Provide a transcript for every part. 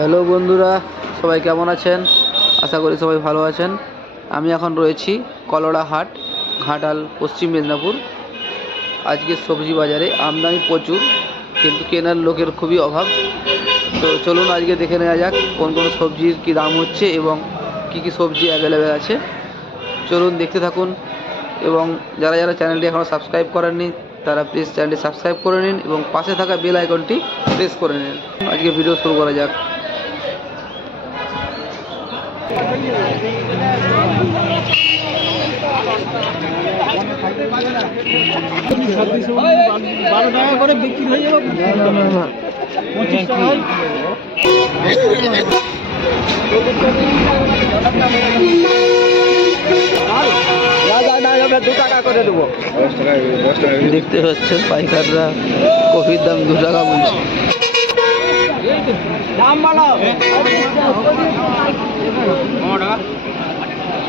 Hello বন্ধুরা, সবাই কেমন আছেন? আশা করি সবাই ভালো আছেন। আমি এখন রয়েছি কলোড়া হাট, ঘাটাল, পশ্চিম মেদিনীপুর। আজকে সবজি বাজারে আমদানি প্রচুর, কিন্তু কেনার লোকের খুবই অভাব। তো চলুন আজকে দেখে নেওয়া যাক কোন কোন সবজির কী দাম হচ্ছে এবং কি কি সবজি অ্যাভেলেবেল আছে। চলুন দেখতে থাকুন, এবং যারা যারা চ্যানেলটি এখনও সাবস্ক্রাইব করেননি তারা প্লিজ চ্যানেলটি সাবস্ক্রাইব করে নিন এবং পাশে থাকা বেল আইকনটি প্রেস করে নিন। আজকে ভিডিও শুরু করা যাক। বারো টাকা করে বিক্রি হয়ে যাবে। দু টাকা করে দেবো। দেখতে পাচ্ছেন পাইকাররা কফির দাম 2 টাকা বলছে। দাম বাড়াও।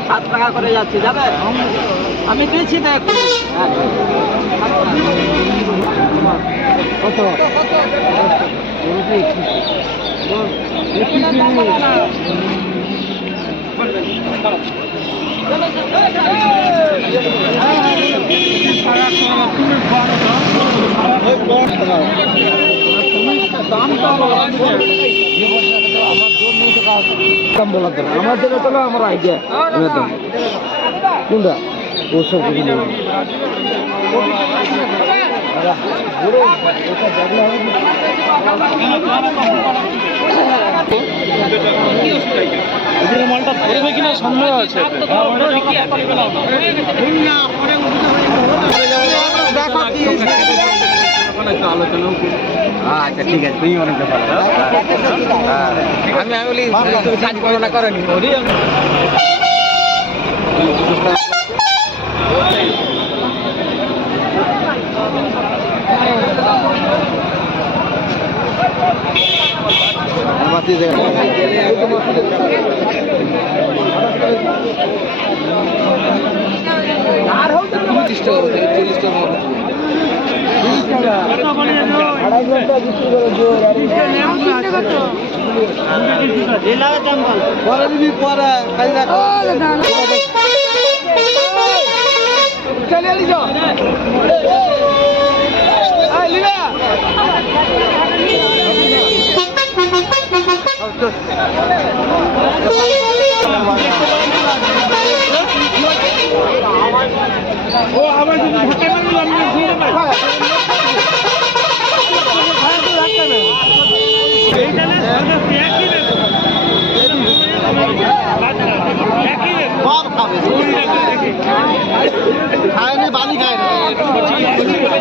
7 টাকা করে যাচ্ছে, যাবে? আমি দিয়েছি না এখন। কত? আমার জন্য চলো আমার আইডিয়া কোনটা ওসব মালটা ধরবে কিনা সন্দেহ আছে। আচ্ছা ঠিক আছে, তুমি অনেকটা ভালো। আমি বলি কাজ করো না করেনি।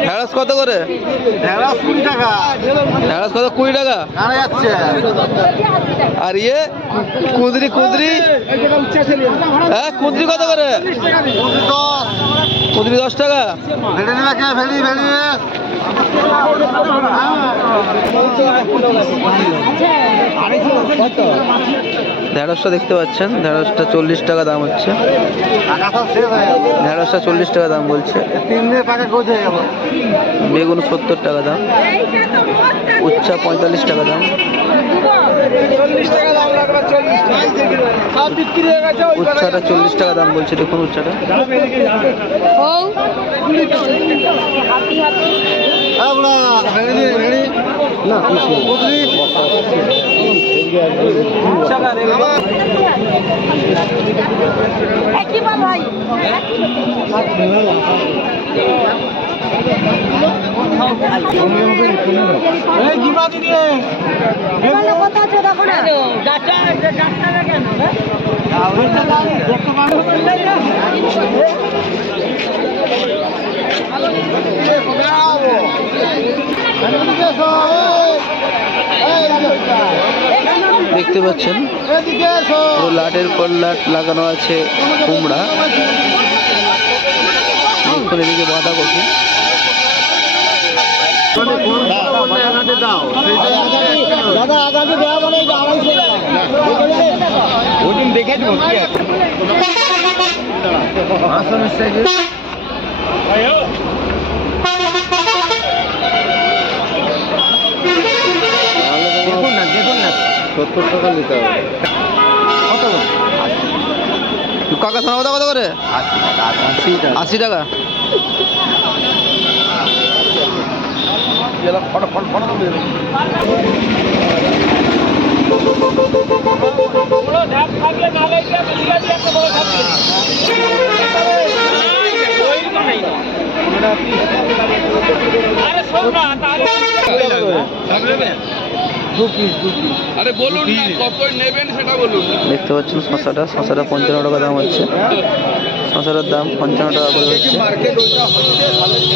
ঢেঁড়স কত করে? ঢেঁড়স 20 টাকা। ঢেঁড়স কত? 20 টাকা যাচ্ছে। আর ইয়ে কুঁদরি হ্যাঁ, কুঁদরি কত করে? কুঁদরি 10 টাকা। ঢেঁড়সটা দেখতে পাচ্ছেন, ঢেঁড়সটা 40 টাকা দাম হচ্ছে। ঢেঁড়সটা 40 টাকা দাম বলছে। বেগুন 70 টাকা দাম। উচ্চা 45 টাকা দাম। উচ্চাটা 40 টাকা দাম বলছে। দেখুন উচ্চাটা। দেখতে পাচ্ছেন পুরো লাটের পর লাট লাগানো আছে কুমড়া, এদিকে বাঁধাকপি। দেখে দেখুন না 70 টাকা নিতে হবে। কত কাকা সোনা কথা কত করে? 80 টাকা। 80 টাকা। আরে বলুন না কত নেবেন সেটা বলুন। দেখতে পাচ্ছেন শশাটা 55 টাকা দাম হচ্ছে। শশাটার দাম 55 টাকা করে হচ্ছে। মার্কেট ওইটা হচ্ছে